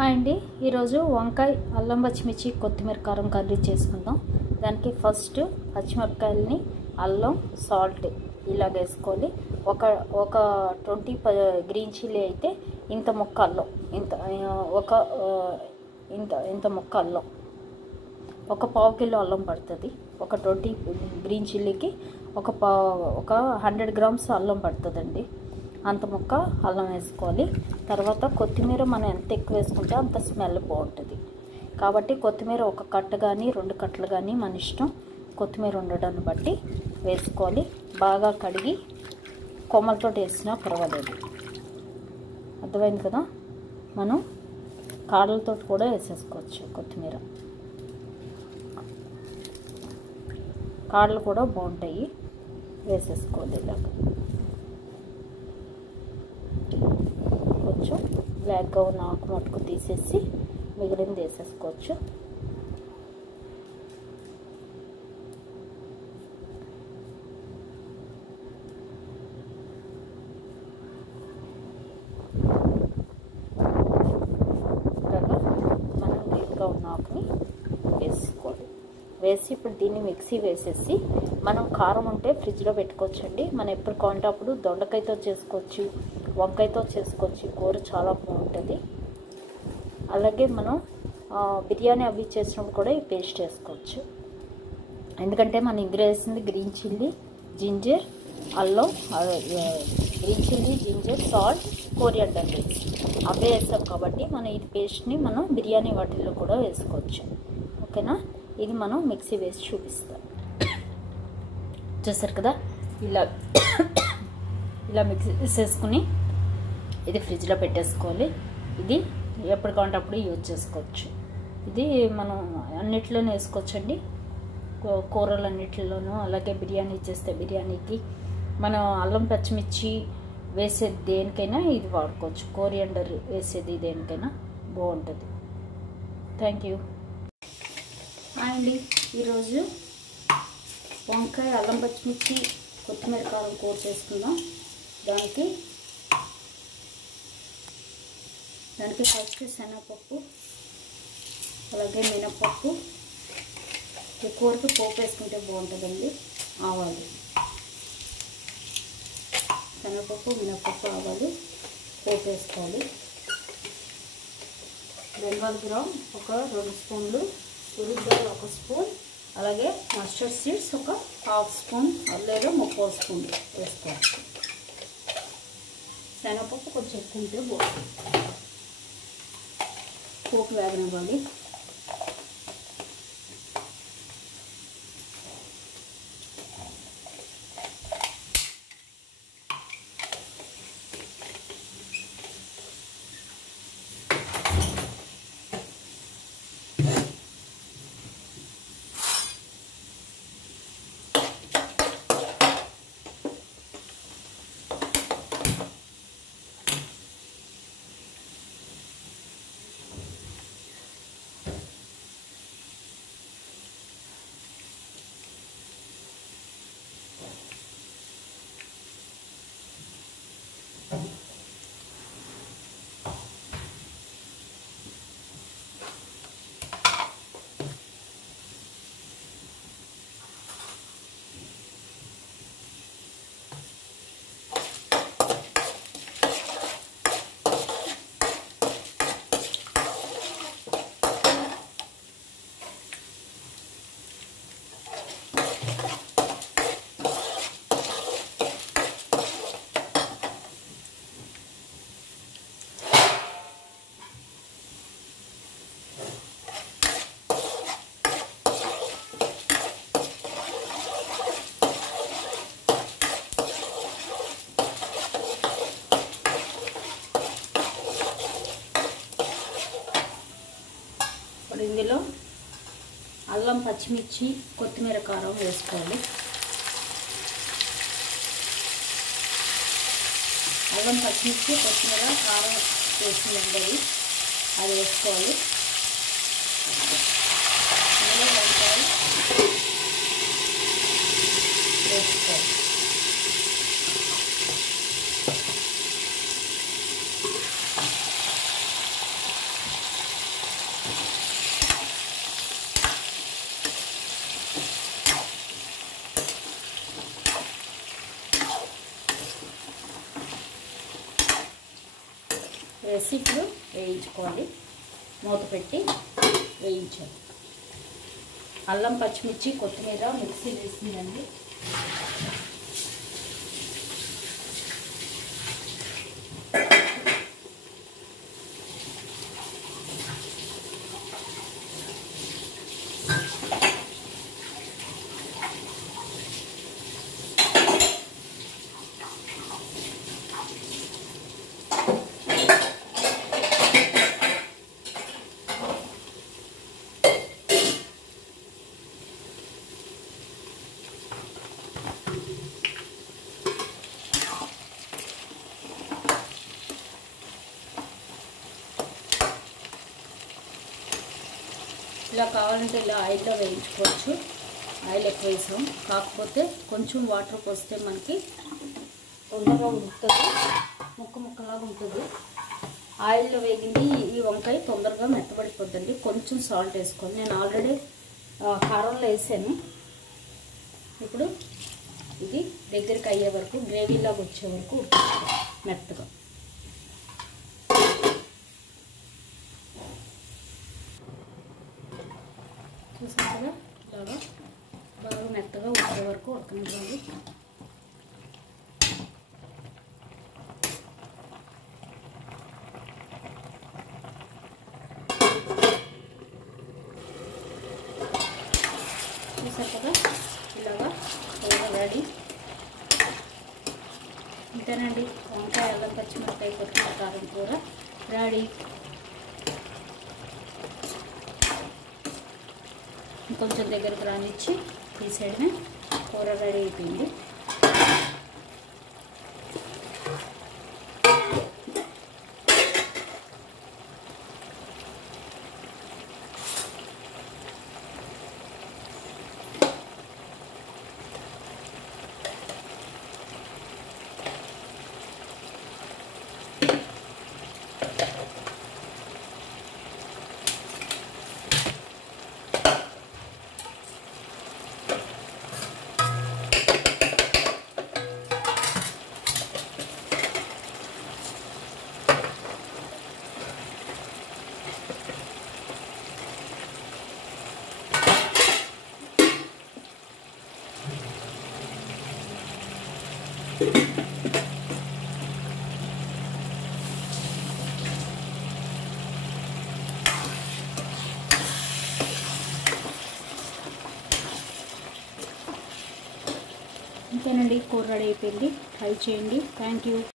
Hi అండి, ఈరోజు వంకాయ అల్లం పచ్చిమిర్చి కొత్తిమీర కారం కర్రీ చేసుకుందాం. దానికి ఫస్ట్ పచ్చిమిరపకాయలని అల్లం సాల్ట్ ఇలాగ వేసుకోవాలి. ఒక 20 గ్రీన్ చిల్లీ అయితే ఇంత ముక్క అల్లం, ఇంత ముక్క అల్లం, ఒక పావు కిలో అల్లం పడుతుంది. ఒక 20 గ్రీన్ చిల్లీకి ఒక 100 గ్రామ్స్ అల్లం పడుతుందండి. అంత ముక్క అల్లం వేసుకోవాలి. తర్వాత కొత్తిమీర మనం ఎంత ఎక్కువ వేసుకుంటే అంత స్మెల్ బాగుంటుంది. కాబట్టి కొత్తిమీర ఒక కట్ట కానీ 2 కట్టలు కానీ మన ఇష్టం, కొత్తిమీర ఉండడాన్ని బట్టి వేసుకోవాలి. బాగా కడిగి కొమ్మలతో వేసినా పర్వాలేదు. అర్థమైంది కదా. మనం కాడలతో కూడా వేసేసుకోవచ్చు. కొత్తిమీర కాడలు కూడా బాగుంటాయి, వేసేసుకోవాలి. ఇలాగ కొంచెం బ్లాక్గా ఉన్న ఆకు మట్టుకు తీసేసి మిగిలింది వేసేసుకోవచ్చు. మనం గ్రీన్గా ఉన్న ఆకుని వేసుకోవాలి. వేసి ఇప్పుడు దీన్ని మిక్సీ వేసేసి మనం కారం ఉంటే ఫ్రిడ్జ్లో పెట్టుకోవచ్చండి. మనం ఎప్పుడు కావాలంటే అప్పుడు దొండకాయతో చేసుకోవచ్చు, వంకాయతో చేసుకోవచ్చు. కూర చాలా బాగుంటుంది. అలాగే మనం బిర్యానీ అవి చేసినప్పుడు కూడా ఈ పేస్ట్ వేసుకోవచ్చు. ఎందుకంటే మనం ఇందులో వేసింది గ్రీన్ చిల్లీ, జింజర్, అల్లం, green chilli, ginger, salt, coriander leaves అవే వేస్తాం. కాబట్టి మనం ఈ పేస్ట్ని మనం బిర్యానీ వాటిల్లో కూడా వేసుకోవచ్చు. ఓకేనా. ఇది మనం మిక్సీ వేసి చూపిస్తాం. చూసారు కదా. ఇలా మిక్సీ వేసేసుకుని ఇది ఫ్రిడ్జ్లో పెట్టేసుకోవాలి. ఇది ఎప్పుడు కావాలంటే అప్పుడు యూజ్ చేసుకోవచ్చు. ఇది మనం అన్నిట్లోనూ వేసుకోవచ్చండి, కూరలు అన్నిట్లోనూ. అలాగే బిర్యానీ చేస్తే బిర్యానీకి మనం అల్లం పచ్చిమిర్చి వేసేది దేనికైనా ఇది వాడుకోవచ్చు. కొరియాండర్ వేసేది దేనికైనా బాగుంటుంది. Thank you. అండి, ఈరోజు వంకాయ అల్లం పచ్చిమిర్చి కొత్తిమీర కారం కూర చేసుకుందాం. దానికి ఫస్ట్ శనగపప్పు, అలాగే మినపప్పు. ఈ కూరకు పోపు వేసుకుంటే బాగుంటుందండి. ఆవాలు, శనగపప్పు, మినపప్పు, ఆవాలు పోపు వేసుకోవాలి. బెంగాల్ ఒక 2 స్పూన్లు, ఉల్లిపాయలు 1 స్పూన్, అలాగే మస్టర్డ్ సీడ్స్ ఒక 1/2 స్పూన్ లేదా 3/4 స్పూన్ వేసుకోవచ్చు. శనగపప్పు కొంచెం ఎక్కువ ఉంటే బాగుంటుంది. పోపు వేగనివ్వాలి. ఇందులో అల్లం పచ్చిమిర్చి కొత్తిమీర కారం వేసుకోవాలి. అల్లం పచ్చిమిర్చి కొత్తిమీర కారం వేసిందండి, అది వేసుకోవాలి. ఇందులో వంకాయ వేసుకోవాలి. వేసి ఇప్పుడు వేయించుకోవాలి. మూత పెట్టి వేయించాలి. అల్లం, పచ్చిమిర్చి, కొత్తిమీర మిక్సీ వేసిందండి. ఇలా కావాలంటే ఇలా ఆయిల్లో వేయించుకోవచ్చు. ఆయిల్ ఎక్కువ వేసాం, కాకపోతే కొంచెం వాటర్ పోస్తే మనకి తొందరగా ఉడుకుతుంది, ముక్కలాగా ఉంటుంది. ఆయిల్లో వేగింది ఈ వంకాయ తొందరగా మెత్తబడిపోద్దండి. కొంచెం సాల్ట్ వేసుకోండి. నేను ఆల్రెడీ కారంలో వేసాను. ఇప్పుడు ఇది దగ్గరికి అయ్యే వరకు, గ్రేవీలాగా వచ్చే వరకు మెత్తగా. చూసారు కదా, ఇలాగా బాగా మెత్తగా ఉడికే వరకు ఉడకనివ్వాలి. చూసారు కదా, ఇలాగా రెడీ. ఇంతేనండి, వంకాయ, అల్లం, పచ్చిమిరపకాయ, కొత్తిమీర, కారం కూర రెడీ. కొంచెం దగ్గరకు రానిచ్చి తీసేయడమే, కూర రెడీ అయిపోయింది. ఇంతేనండి, కూర రెడీ అయిపోయింది. ట్రై చేయండి. Thank you.